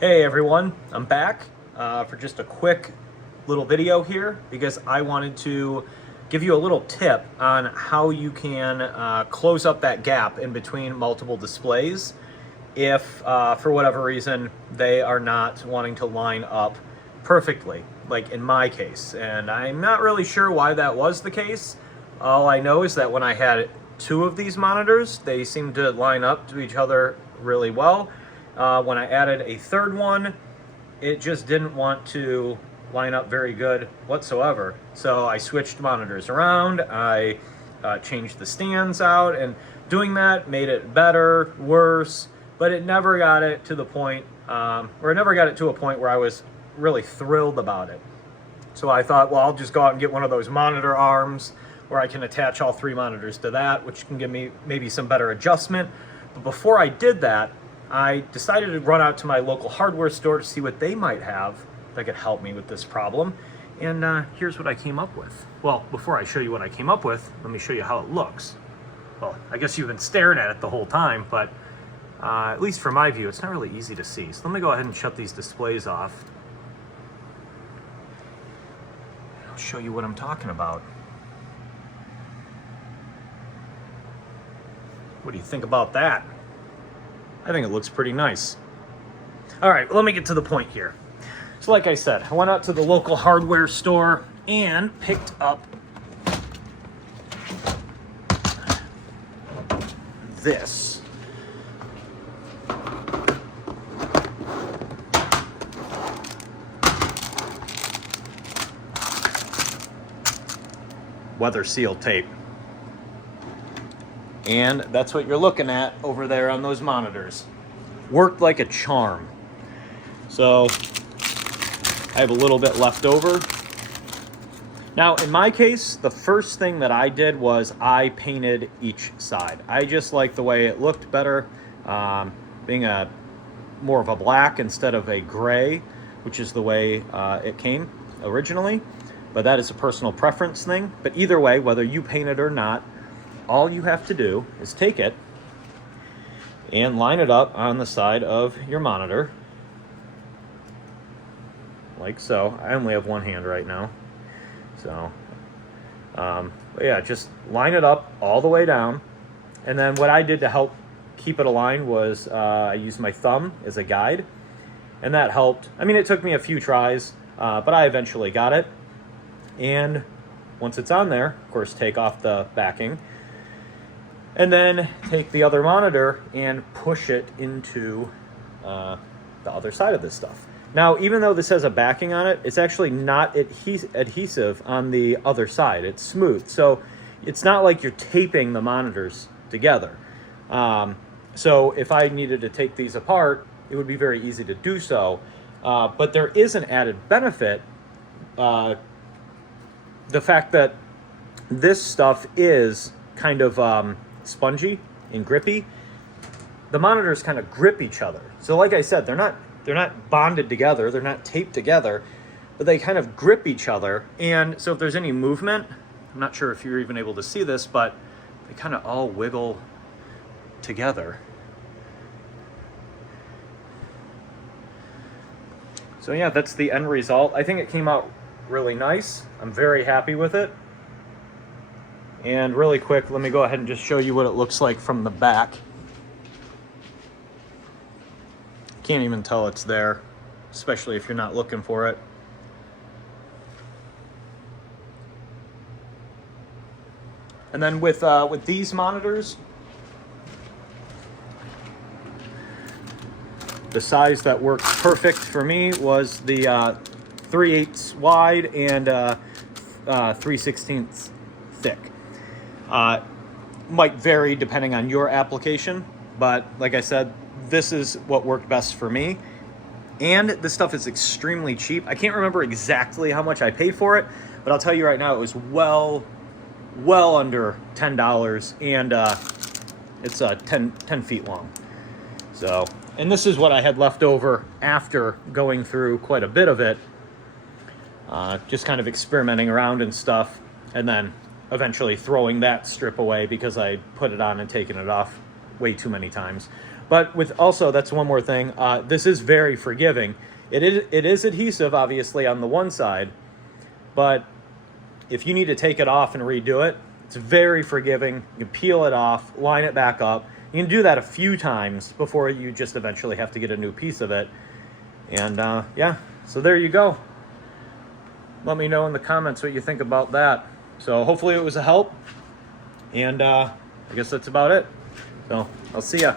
Hey everyone, I'm back for just a quick little video here because I wanted to give you a little tip on how you can close up that gap in between multiple displays if for whatever reason they are not wanting to line up perfectly, like in my case. And I'm not really sure why that was the case. All I know is that when I had two of these monitors, they seemed to line up to each other really well. When I added a third one, it just didn't want to line up very good whatsoever. So I switched monitors around, I changed the stands out, and doing that made it better, worse, but it never got it to the point, or it never got it to a point where I was really thrilled about it. So I thought, well, I'll just go out and get one of those monitor arms where I can attach all three monitors to that, which can give me maybe some better adjustment. But before I did that, I decided to run out to my local hardware store to see what they might have that could help me with this problem. And here's what I came up with. Well, before I show you what I came up with, let me show you how it looks. Well, I guess you've been staring at it the whole time, but at least from my view, it's not really easy to see. So let me go ahead and shut these displays off. I'll show you what I'm talking about. What do you think about that? I think it looks pretty nice. All right, let me get to the point here. So like I said, I went out to the local hardware store and picked up this. Weather seal tape. And that's what you're looking at over there on those monitors. Worked like a charm. So I have a little bit left over. Now in my case, the first thing that I did was I painted each side. I just liked the way it looked better, being more of a black instead of a gray, which is the way it came originally. But that is a personal preference thing. But either way, whether you paint it or not, all you have to do is take it and line it up on the side of your monitor, like so. I only have one hand right now. So, but yeah, just line it up all the way down. And then what I did to help keep it aligned was I used my thumb as a guide, and that helped. I mean, it took me a few tries, but I eventually got it. And once it's on there, of course, take off the backing, and then take the other monitor and push it into the other side of this stuff. Now, even though this has a backing on it, it's actually not adhesive on the other side. It's smooth. So it's not like you're taping the monitors together. So if I needed to take these apart, it would be very easy to do so. But there is an added benefit. The fact that this stuff is kind of spongy and grippy. The monitors kind of grip each other. So like I said, they're not bonded together, they're not taped together, but they kind of grip each other. And so if there's any movement, I'm not sure if you're even able to see this, but they kind of all wiggle together. So yeah, that's the end result. I think it came out really nice. I'm very happy with it. And really quick, let me go ahead and just show you what it looks like from the back. Can't even tell it's there, especially if you're not looking for it. And then with these monitors, the size that worked perfect for me was the 3/8 wide and 3/16 thick. Might vary depending on your application, but like I said, this is what worked best for me. And this stuff is extremely cheap. I can't remember exactly how much I paid for it, but I'll tell you right now, it was well under $10, and it's 10 feet long. So, and this is what I had left over after going through quite a bit of it, just kind of experimenting around and stuff, and then eventually throwing that strip away because I put it on and taken it off way too many times. But with also, that's one more thing, this is very forgiving. It is adhesive, obviously, on the one side, but if you need to take it off and redo it, it's very forgiving. You can peel it off, line it back up. You can do that a few times before you just eventually have to get a new piece of it. And yeah, so there you go. Let me know in the comments what you think about that. So hopefully it was a help. And I guess that's about it. So I'll see ya.